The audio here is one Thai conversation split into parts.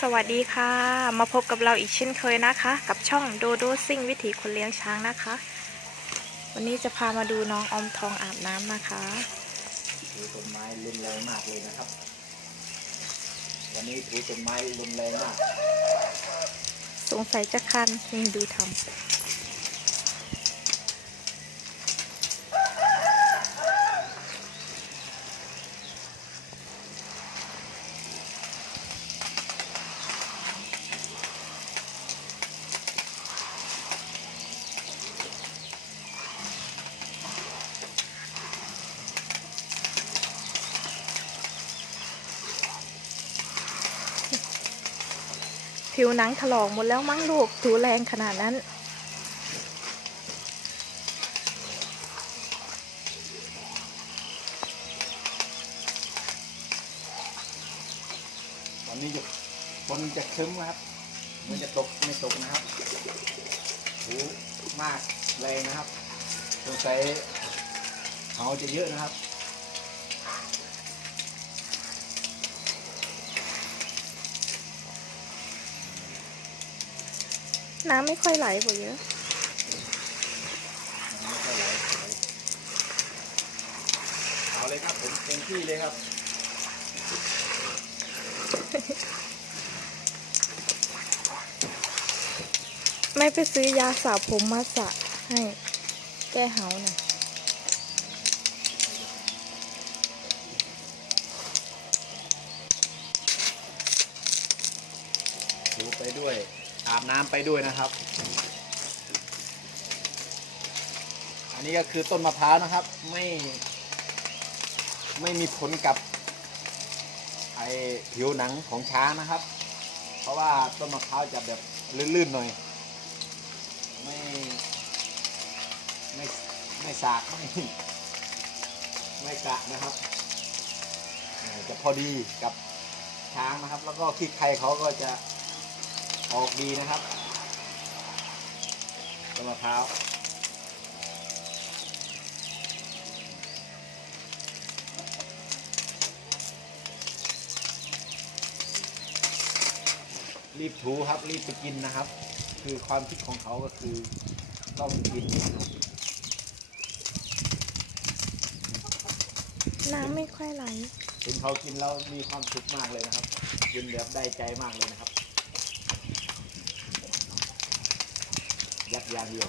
สวัสดีค่ะ มาพบกับเราอีกเช่นเคยนะคะ กับช่องโดโดซิ่งวิถีคนเลี้ยงช้างนะคะ วันนี้จะพามาดูน้องอมทองอาบน้ำนะคะถูต้นไม้รุนแรงมากเลยนะครับ วันนี้ถูต้นไม้รุนแรงมาก สงสัยจะคันนี่ดูทำ ผิวหนังถลอกหมดแล้วมั้งลูกถูแรงขนาดนั้น วันนี้จะฝนจะคึ้มนะครับ มันจะตกไม่ตกนะครับถูมากแรงนะครับสงสัยเขาจะเยอะนะครับ น้ำไม่ค่อยไหลกว่าเยอะไม่ค่อยไหลเอาเลยครับผมเต็มที่เลยครับไม่ไปซื้อยาสระผมมาสระให้แก้เหาหน่อยถูไปด้วย อาบน้ำไปด้วยนะครับ อันนี้ก็คือต้นมะพร้าวนะครับ ไม่ไม่มีผลกับไอผิวหนังของช้างนะครับ เพราะว่าต้นมะพร้าวจะแบบลื่นๆหน่อย ไม่ไม่ไม่สากไม่ไม่กะนะครับจะพอดีกับช้างนะครับ แล้วก็ขี้ใครเขาก็จะ ออกดีนะครับต้นมะพร้าวรีบถูครับรีบไปกินนะครับ คือความคิดของเขาก็คือต้องกินนะครับน้ำไม่ค่อยไหล ถึงเขากินแล้วมีความสุขมากเลยนะครับกินแบบได้ใจมากเลยนะครับ ยัดอยางเดียว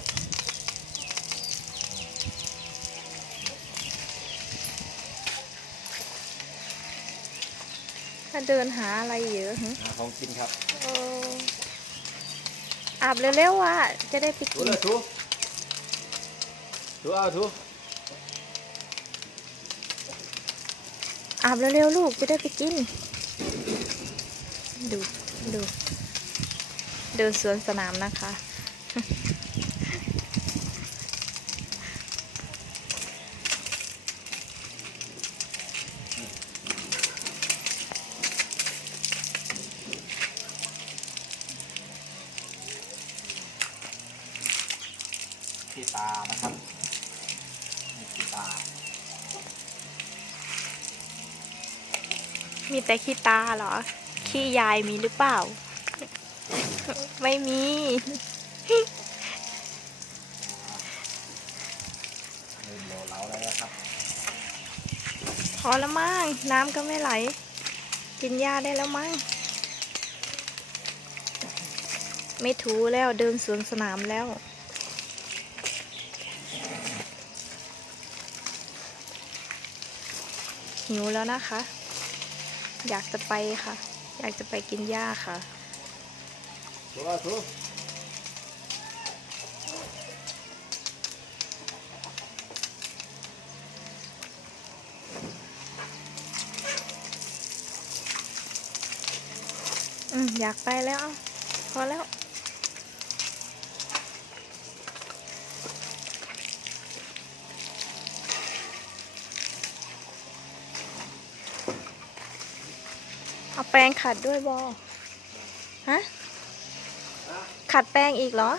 ถ้าเดินหาอะไรเยอะหึหาของกินครับเอออาบเร็วๆว่ะจะได้ไปถูกินเลยถูถูเอาถูอาบเร็วๆลูกจะได้ไปกิน ดูดู เดินสวนสนามนะคะ ที่ตานะครับนี่ที่ตา มีแต่ขี้ตาเหรอ ขี้ยายมีหรือเปล่า ไม่มี เริ่มโหลเหลาแล้วนะครับ พอแล้วมั้งน้ำก็ไม่ไหล กินหญ้าได้แล้วมั้งไม่ถูแล้วเดินสวนสนามแล้ว หิวแล้วนะคะ อยากจะไปค่ะ อยากจะไปกินหญ้าค่ะอืมอยากไปแล้ว พอแล้ว แปรงขัดด้วยบอฮะ ขัดแปรงอีกเหรอ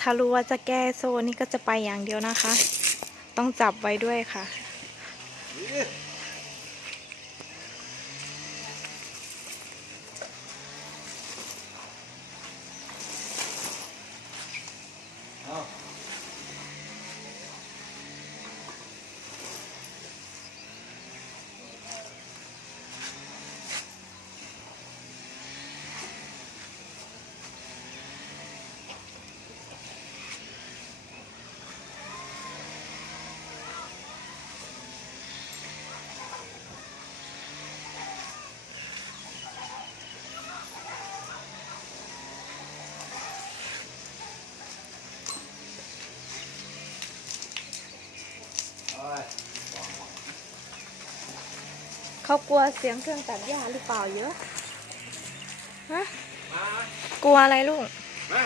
ถ้ารู้ว่าจะแก้โซนนี่ก็จะไปอย่างเดียวนะคะ ต้องจับไว้ด้วยค่ะ กลัวเสียงเครื่องตัดหญ้าหรือเปล่าเยอะฮะมากลัวอะไรลูกมา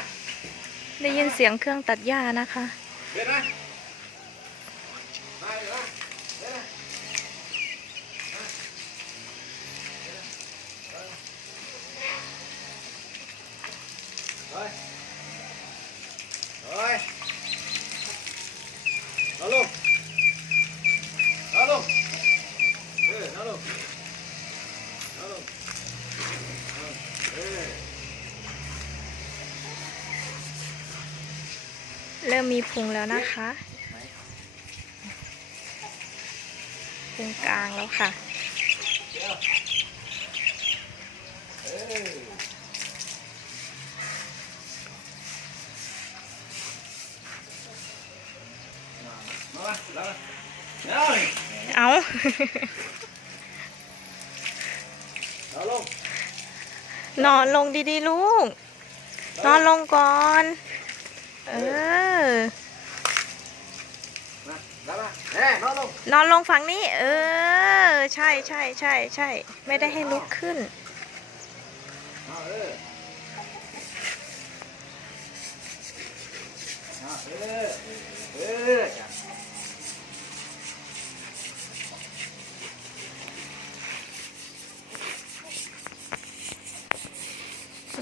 ได้ยินเสียงเครื่องตัดหญ้านะคะเดินนะมาเดี๋ยวนะเดินนะเฮ้ยเฮ้ยเอาลงเอาลงเออเอาลงเอาลงเออ เริ่มมีพุงแล้วนะคะพุงกลางแล้วค่ะเดี๋ยวเออมามาแล้วมาเดี๋ยวเอาเอาลงนอนลงดีๆลูก นอนลงก่อน เออมาแล้วมาเอ้ยนอนลงนอนลงฝั่งนี้ เออ ใช่ใช่ใช่ใช่ไม่ได้ให้ลุกขึ้นเอาเออเอาเออเออจ้ะ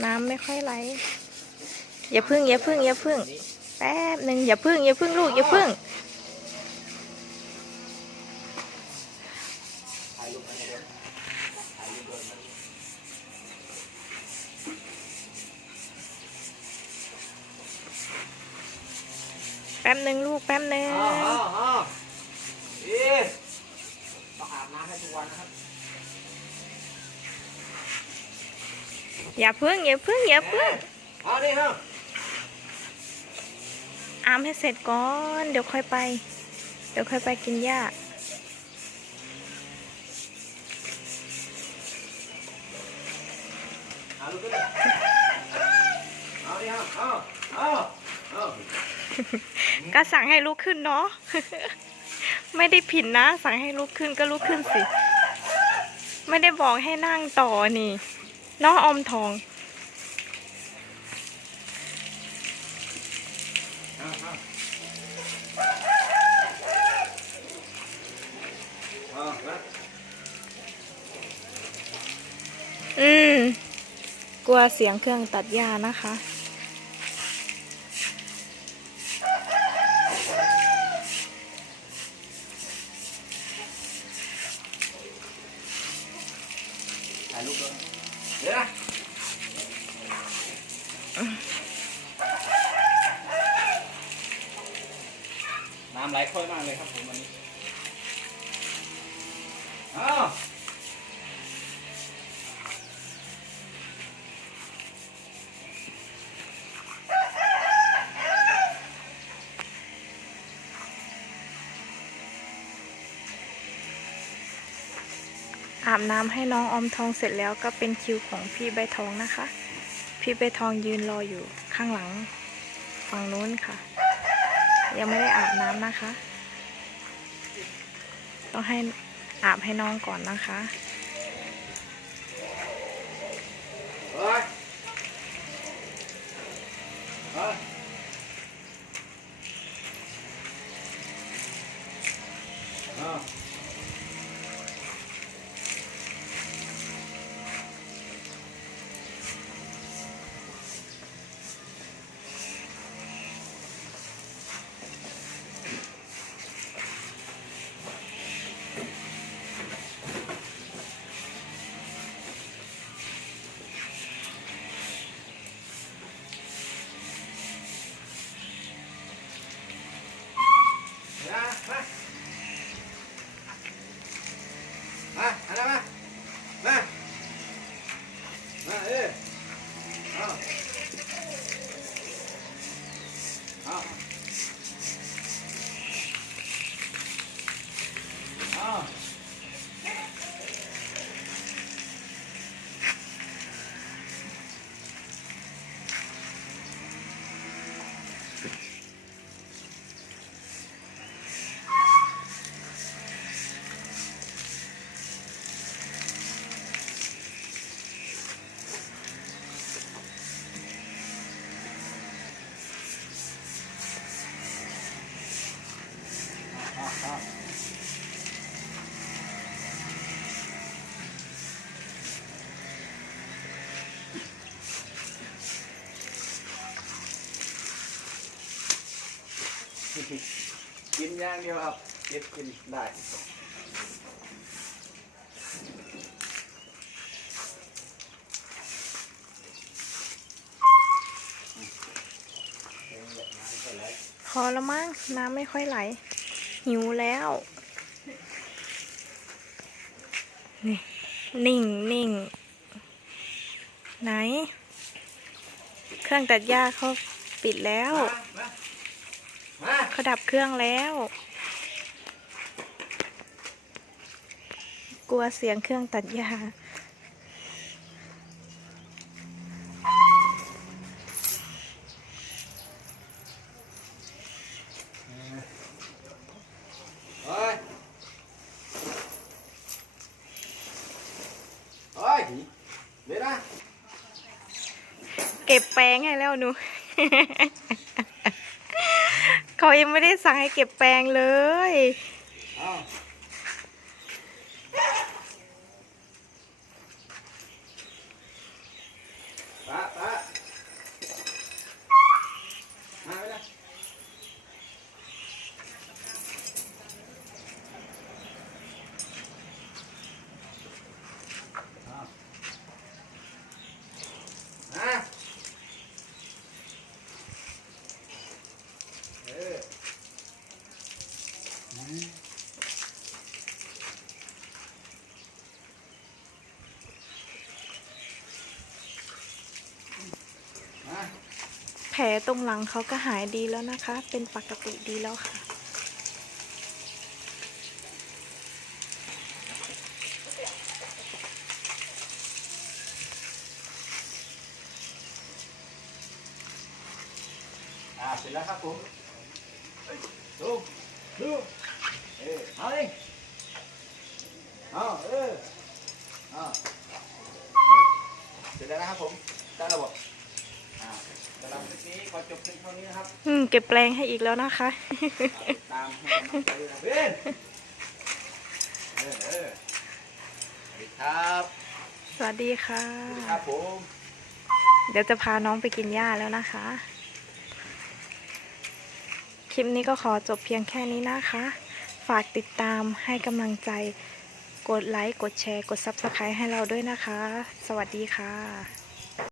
น้ำไม่ค่อยไหล อย่าพึ่งอย่าพึ่งอย่าพึ่งแป๊บหนึ่งอย่าพึ่งอย่าพึ่งลูกอย่าพึ่งถ่ายรูปมาเดี๋ยวถ่ายรูปโดนมันแป๊บหนึ่งลูกแป๊บหนึ่งอ้าวอ้าวอ้าวอีต้องอาบน้ำให้ทุกวันนะครับอย่าพึ่งอย่าพึ่งอย่าพึ่งเอาดิฮะ อามให้เสร็จก่อน เดี๋ยวค่อยไป เดี๋ยวค่อยไปกินหญ้าเอาลูกขึ้นเอาดิฮะเอาเอาเอาก็สั่งให้ลุกขึ้นเนาะ ไม่ได้ผิดนะ สั่งให้ลุกขึ้นก็ลุกขึ้นสิ ไม่ได้บอกให้นั่งต่อนี่น้องอมทอง เอาเอาเอามา อืมกลัวเสียงเครื่องตัดหญ้านะคะ อาบน้ำให้น้องอมทองเสร็จแล้วก็เป็นคิวของพี่ใบทองนะคะ พี่ใบทองยืนรออยู่ข้างหลังฝั่งนู้นค่ะ ยังไม่ได้อาบน้ำนะคะ ต้องให้อาบให้น้องก่อนนะคะเฮ้ย Oh. อย่างเดียวครับเก็บกินได้พอแล้วมั้งน้ำไม่ค่อยไหล หิวแล้ว นี่ นิ่งนิ่งไหน เครื่องตัดหญ้าเขาปิดแล้วมามามา เขาดับเครื่องแล้ว กลัวเสียงเครื่องตัดหญ้าเฮ้ยเฮ้ยเดี๋ยวนะเก็บแปลงให้แล้วหนู เขายังไม่ได้สั่งให้เก็บแปลงเลย เอาปะปะมาไปเลย มาเออมา แผล ตรงหลังเขาก็หายดีแล้วนะคะ เป็นปกติดีแล้วค่ะ อ่าเสร็จแล้วครับผมดูดูเออเอาเองเอาเออเอาเสร็จแล้วนะครับผมได้ระบบอ่าสำหรับคลิป นี้ขอจบเพียงเท่านี้นะครับ อืมเก็บแปลงให้อีกแล้วนะคะติดตามให้กำลังใจด้วยนะเพื่อนเออเออสวัสดีครับสวัสดีค่ะ สวัสดีครับผม เดี๋ยวจะพาน้องไปกินหญ้าแล้วนะคะ คลิปนี้ก็ขอจบเพียงแค่นี้นะคะ ฝากติดตามให้กำลังใจ กดไลค์ กดแชร์ กด Subscribe ให้เราด้วยนะคะ สวัสดีค่ะ